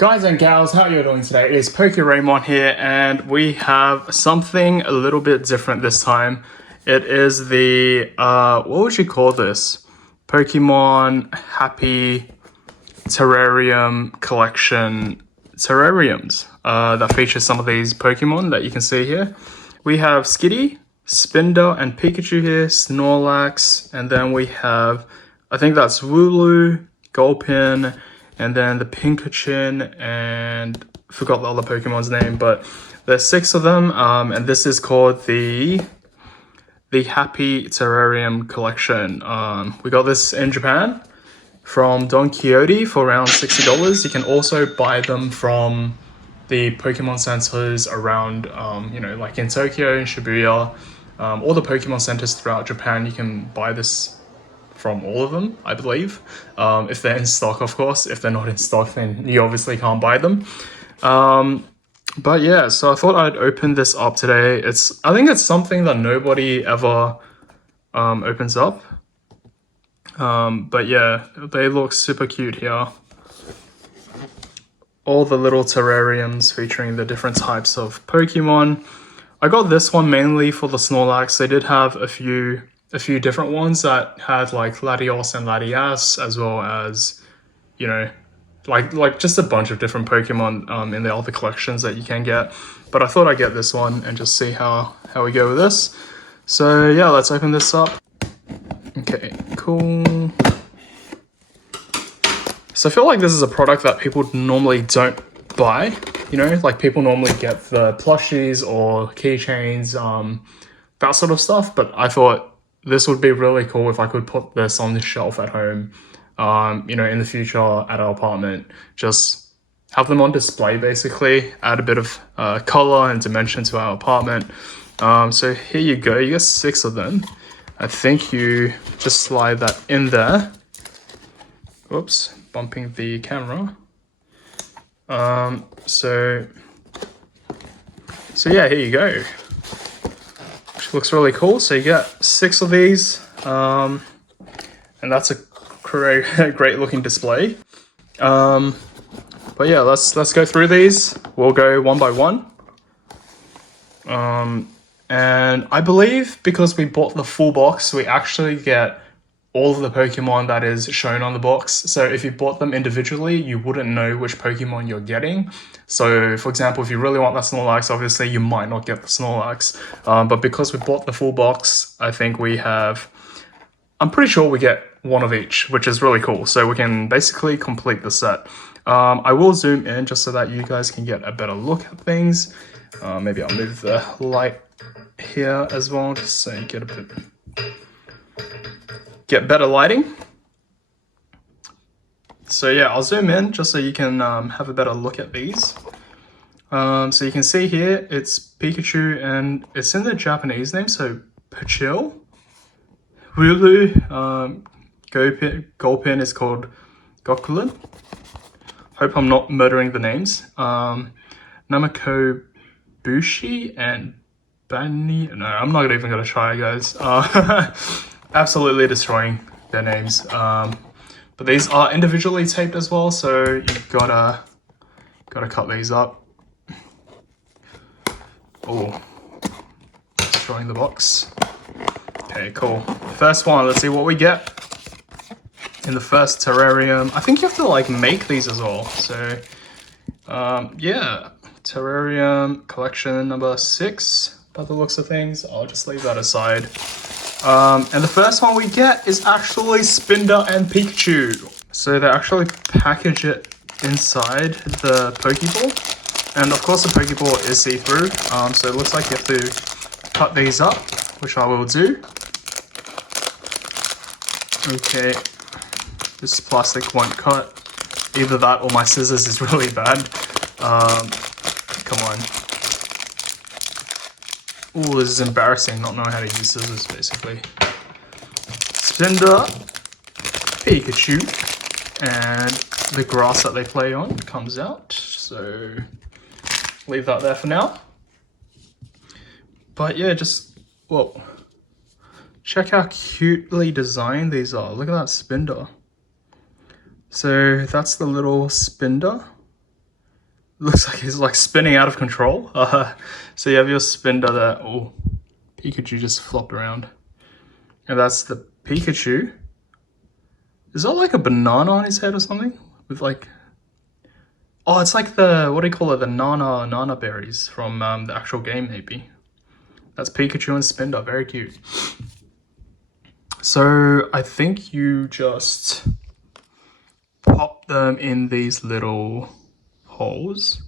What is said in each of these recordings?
Guys and gals, how are you doing today? It's Pokemon here, and we have something a little bit different this time. It is the, what would you call this? Pokemon Happy Terrarium Collection Terrariums that features some of these Pokemon that you can see here. We have Skitty, Spinda, and Pikachu here, Snorlax, and then we have, I think that's Wooloo, Gulpin, and then the Pincurchin, and I forgot the other Pokemon's name, but there's 6 of them, and this is called the Happy Terrarium Collection. We got this in Japan from Don Quixote for around $60. You can also buy them from the Pokemon centers around, like in Tokyo and Shibuya, all the Pokemon centers throughout Japan. You can buy this from all of them, I believe, if they're in stock, of course. If they're not in stock, then you obviously can't buy them. But yeah, so I thought I'd open this up today. I think it's something that nobody ever opens up. But yeah, they look super cute here. All the little terrariums featuring the different types of Pokemon. I got this one mainly for the Snorlax. They did have a few different ones that had like Latios and Latias, as well as, like just a bunch of different Pokemon in the other collections that you can get. But I thought I'd get this one and just see how we go with this. So yeah, let's open this up. Okay, cool. So I feel like this is a product that people normally don't buy, like people normally get the plushies or keychains, that sort of stuff. But I thought this would be really cool if I could put this on the shelf at home, in the future at our apartment. Just have them on display, basically, add a bit of color and dimension to our apartment. So here you go, you get 6 of them. I think you just slide that in there. Oops, bumping the camera. So yeah, here you go. Which looks really cool. So you get 6 of these, and that's a great looking display. But yeah, let's go through these. We'll go one by one. And I believe because we bought the full box, we actually get all of the Pokemon that is shown on the box. So if you bought them individually, you wouldn't know which Pokemon you're getting. So for example, if you really want that Snorlax, obviously you might not get the Snorlax. But because we bought the full box, I think I'm pretty sure we get one of each, which is really cool. So we can basically complete the set. I will zoom in just so that you guys can get a better look at things. Maybe I'll move the light here as well, just so you get better lighting. So yeah, I'll zoom in just so you can have a better look at these. So you can see here, it's Pikachu, and it's in the Japanese name, so Pachil. Wooloo, Gulpin is called Gokulin. Hope I'm not murdering the names. Namako Bushi and Bani. No, I'm not even gonna try, guys. Absolutely destroying their names. But these are individually taped as well, so you've gotta cut these up. Oh, destroying the box. Okay, cool. First one, let's see what we get in the first terrarium. I think you have to make these as well. So yeah, terrarium collection number 6 by the looks of things. I'll just leave that aside. And the first one we get is actually Spinda and Pikachu. So they actually package it inside the Pokeball. And of course the Pokeball is see-through. So it looks like you have to cut these up, which I will do. Okay, this plastic won't cut. Either that or my scissors is really bad. Come on. Ooh, this is embarrassing, not knowing how to use scissors, basically. Spinda, Pikachu, and the grass that they play on comes out. So, leave that there for now. But yeah, whoa. Check how cutely designed these are. Look at that Spinda. So, that's the little Spinda. Looks like he's like spinning out of control. So you have your Spinda there. Oh, Pikachu just flopped around. And that's the Pikachu. Is that like a banana on his head or something? With like... Oh, it's like the... What do you call it? The Nana berries from the actual game, maybe. That's Pikachu and Spinda. Very cute. So I think you just pop them in these little holes.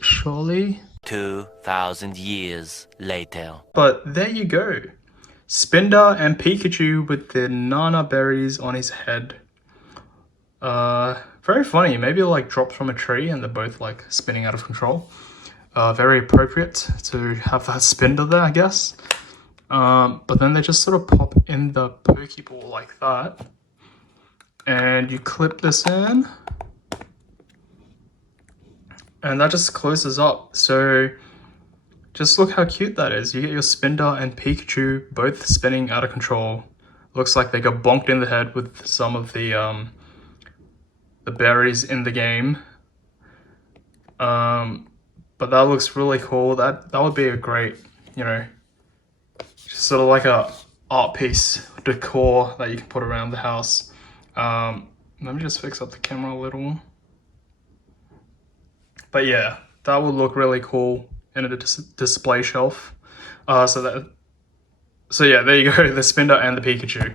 Surely. 2,000 years later. But there you go. Spinda and Pikachu with the Nana berries on his head. Very funny. Maybe it like dropped from a tree and they're both like spinning out of control. Very appropriate to have that Spinda there, I guess. But then they just sort of pop in the Pokeball like that. And you clip this in. And that just closes up. So just look how cute that is. You get your Spinda and Pikachu both spinning out of control. Looks like they got bonked in the head with some of the berries in the game. But that looks really cool. That would be a great, you know, just sort of like a art piece decor that you can put around the house. Let me just fix up the camera a little. But yeah, that would look really cool in a display shelf. So yeah, there you go, the Spinda and the Pikachu.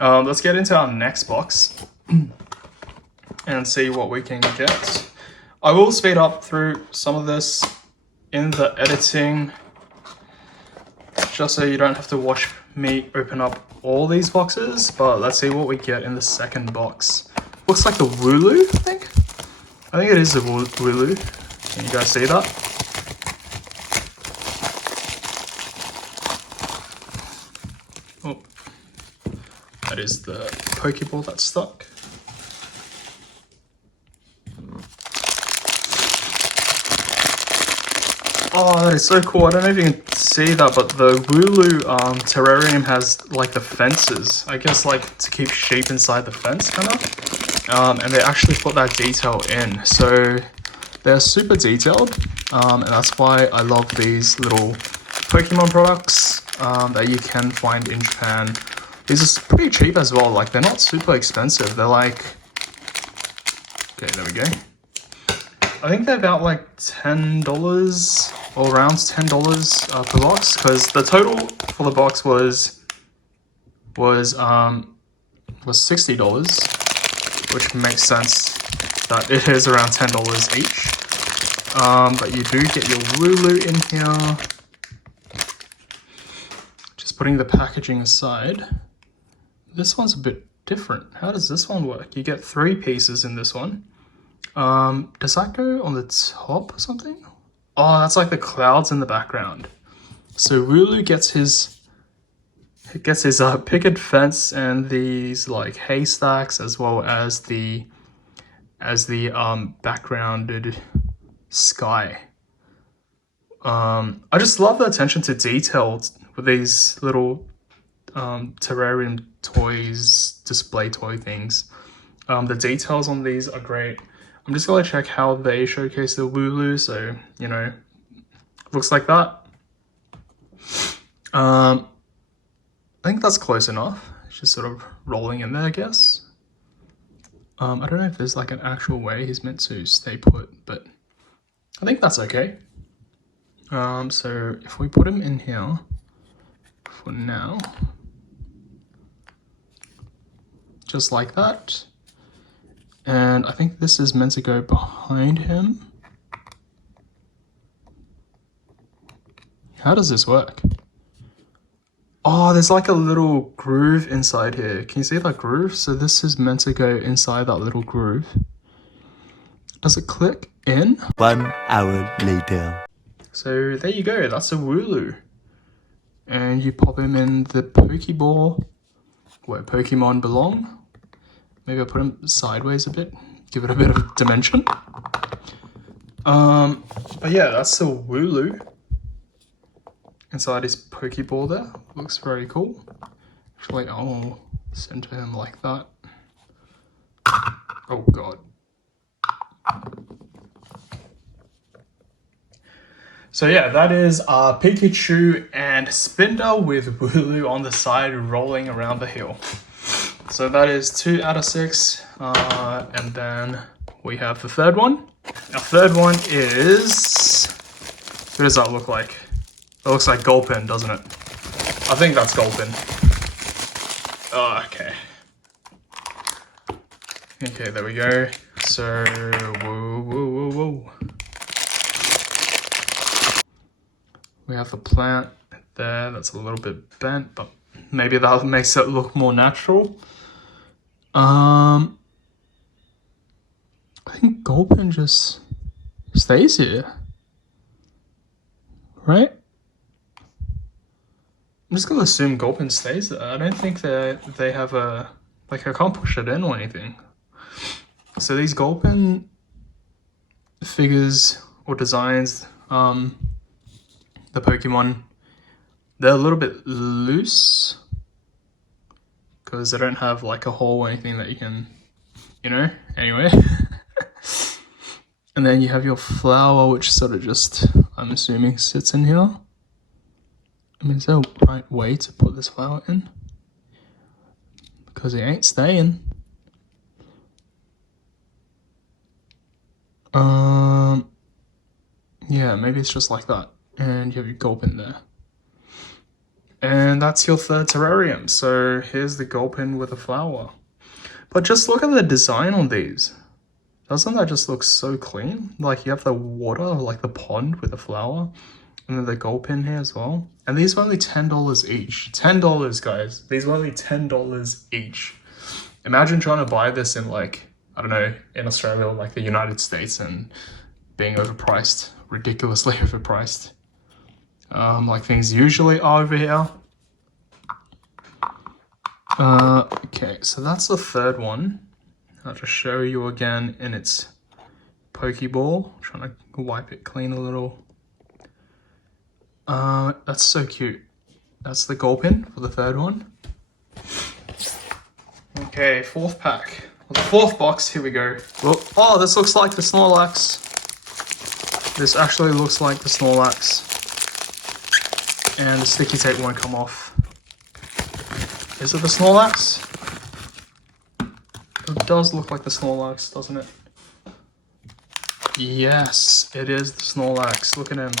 Let's get into our next box and see what we can get. I will speed up through some of this in the editing, just so you don't have to watch me open up all these boxes, but let's see what we get in the second box. Looks like the Wooloo, I think. I think it is the Wooloo. Can you guys see that? Oh, that is the Pokeball that's stuck. Oh, that is so cool. I don't know if you can see that, but the Wooloo terrarium has like the fences. I guess like to keep sheep inside the fence, kind of. And they actually put that detail in. So they're super detailed. And that's why I love these little Pokemon products that you can find in Japan. These are pretty cheap as well. Like they're not super expensive. They're like... Okay, there we go. I think they're about like $10 or around $10 per box, because the total for the box was $60, which makes sense that it is around $10 each. But you do get your Wooloo in here. Just putting the packaging aside. This one's a bit different. How does this one work? You get 3 pieces in this one. Does that go on the top or something? Oh, that's like the clouds in the background. So Wooloo gets his picket fence and these like haystacks, as well as the backgrounded sky. I just love the attention to detail with these little terrarium toys, display toy things. The details on these are great. I'm just gonna check how they showcase the Wooloo, so, you know, looks like that. I think that's close enough. It's just sort of rolling in there, I guess. I don't know if there's like an actual way he's meant to stay put, but I think that's okay. So if we put him in here for now, just like that. And I think this is meant to go behind him. How does this work? Oh, there's like a little groove inside here. Can you see that groove? So this is meant to go inside that little groove. Does it click in? 1 hour later. So there you go, that's a Wooloo. And you pop him in the Pokeball where Pokemon belong. Maybe I'll put him sideways a bit, give it a bit of dimension. But yeah, that's the Wooloo inside his Pokeball there. Looks very cool. Actually, I'll center him like that. Oh god. So yeah, that is Pikachu and Spinda with Wooloo on the side rolling around the hill. So that is 2 out of 6. And then we have the third one. Our third one is... What does that look like? It looks like Gulpin, doesn't it? I think that's Gulpin. Oh, okay. Okay, there we go. So, whoa. We have the plant there. That's a little bit bent, but maybe that makes it look more natural. I think Gulpin just stays here, right? I'm just gonna assume Gulpin stays there. I don't think they have a, like, I can't push it in or anything. So these Gulpin figures or designs, the Pokemon, they're a little bit loose because they don't have like a hole or anything that you can, you know, anyway. And then you have your flower, which sort of just, I'm assuming, sits in here. I mean, is there a right way to put this flower in? Because it ain't staying. Yeah, maybe it's just like that. And you have your Gulpin there. And that's your third terrarium. So here's the Gulpin with a flower. But just look at the design on these. Doesn't that just look so clean? Like you have the water, like the pond with the flower. And then the Gulpin here as well. And these were only $10 each. $10, guys. These were only $10 each. Imagine trying to buy this in, like, I don't know, in Australia or like the United States and being overpriced. Ridiculously overpriced. Like things usually are over here. Okay, so that's the third one. I'll just show you again in its Pokeball. I'm trying to wipe it clean a little. That's so cute. That's the Gulpin for the third one. Okay, fourth pack. Well, the fourth box, here we go. Well, oh, this looks like the Snorlax. This actually looks like the Snorlax. And the sticky tape won't come off. Is it the Snorlax? It does look like the Snorlax, doesn't it? Yes, it is the Snorlax. Look at him.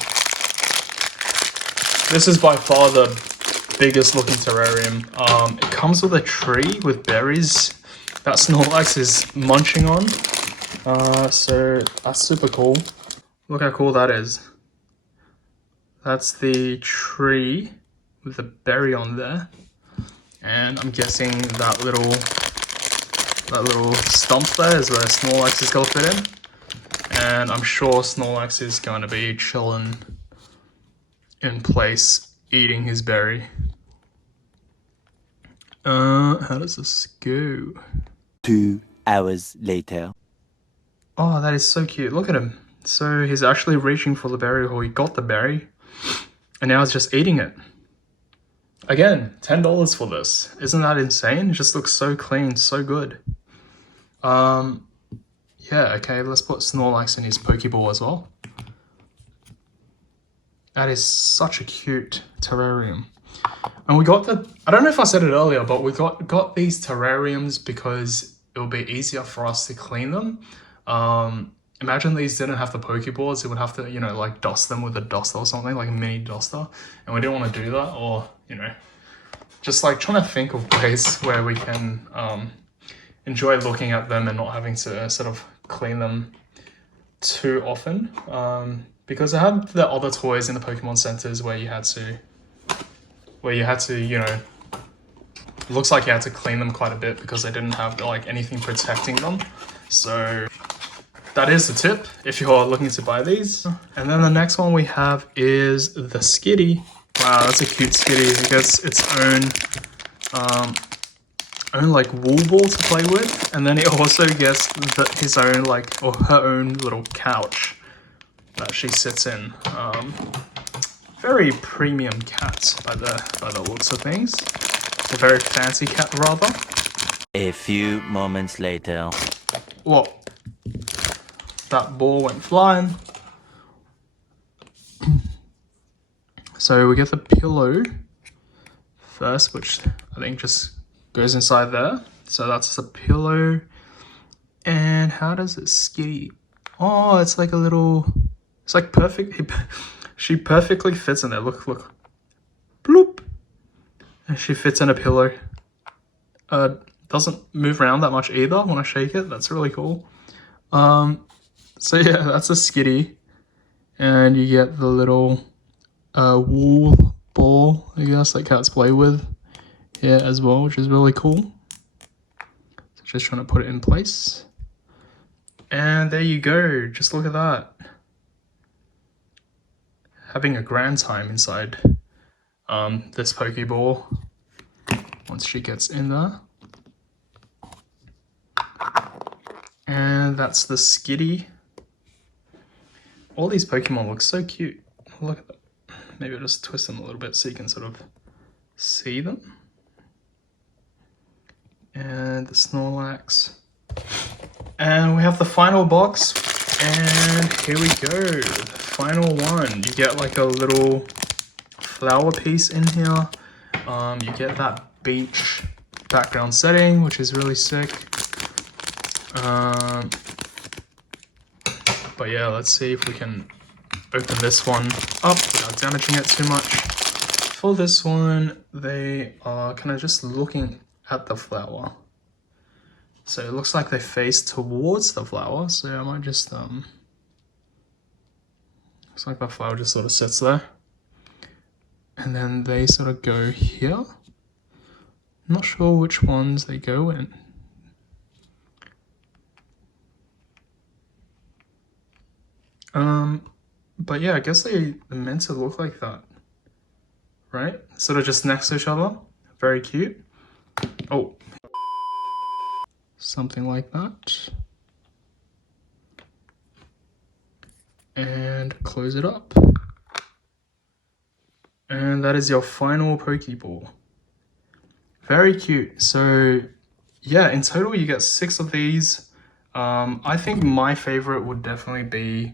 This is by far the biggest looking terrarium. It comes with a tree with berries that Snorlax is munching on. So that's super cool. Look how cool that is. That's the tree with the berry on there. And I'm guessing that little stump there is where Snorlax is gonna fit in. And I'm sure Snorlax is going to be chilling in place, eating his berry. How does this go? 2 hours later. Oh, that is so cute. Look at him. So he's actually reaching for the berry, or he got the berry, and now he's just eating it. Again, $10 for this. Isn't that insane? It just looks so clean, so good. Yeah, okay, let's put Snorlax in his Pokeball as well. That is such a cute terrarium. And we got the, I don't know if I said it earlier, but we got these terrariums because it would be easier for us to clean them. Imagine these didn't have the Pokeballs, it would have to, you know, like dust them with a duster or something, like a mini duster. And we didn't want to do that, or, you know, just like trying to think of ways where we can enjoy looking at them and not having to sort of clean them too often. Because I had the other toys in the Pokemon centers where you had to, you know, looks like you had to clean them quite a bit because they didn't have like anything protecting them. So that is the tip if you're looking to buy these. And then the next one we have is the Skitty. Wow, that's a cute Skitty. It gets its own like wool ball to play with, and then it also gets his own like, or her own little couch that she sits in. Very premium cat by the looks of things. A very fancy cat rather. A few moments later. Whoa. That ball went flying. So we get the pillow first, which I think just goes inside there. So that's the pillow. And how does it Skitty? Oh, it's like a little, it's like perfect. She perfectly fits in there. Look, look. Bloop. And she fits in a pillow. Doesn't move around that much either when I shake it. That's really cool. So yeah, that's a Skitty. And you get the little wool ball, I guess, that cats play with here as well, which is really cool. So just trying to put it in place. And there you go, just look at that. Having a grand time inside this Pokeball once she gets in there. And that's the Skitty. All these Pokemon look so cute. Look at that. Maybe I'll just twist them a little bit so you can sort of see them. And the Snorlax. And we have the final box. And here we go. The final one. You get like a little flower piece in here. You get that beach background setting, which is really sick. But yeah, let's see if we can open this one up without damaging it too much. For this one, they are kind of just looking at the flower. So it looks like they face towards the flower. So I might just, looks like the flower just sort of sits there. And then they sort of go here. Not sure which ones they go in. But yeah, I guess they're meant to look like that, right? Sort of just next to each other. Very cute. Oh, something like that. And close it up. And that is your final Pokeball. Very cute. So yeah, in total you get 6 of these. I think my favorite would definitely be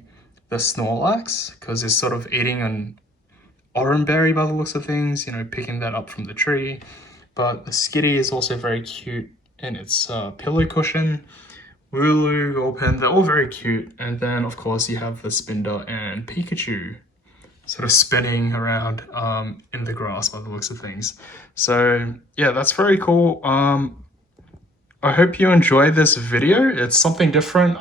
the Snorlax, because it's sort of eating an orange berry by the looks of things, you know, picking that up from the tree. But the Skitty is also very cute in its pillow cushion. Wooloo, Gulpin, they're all very cute. And then of course you have the Spinda and Pikachu sort of spinning around in the grass by the looks of things. So yeah, that's very cool. I hope you enjoyed this video. It's something different.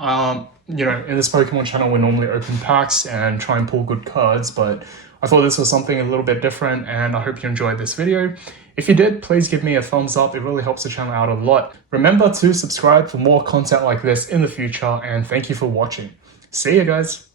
You know, in this Pokemon channel, we normally open packs and try and pull good cards, but I thought this was something a little bit different, and I hope you enjoyed this video. If you did, please give me a thumbs up. It really helps the channel out a lot. Remember to subscribe for more content like this in the future, and thank you for watching. See you guys.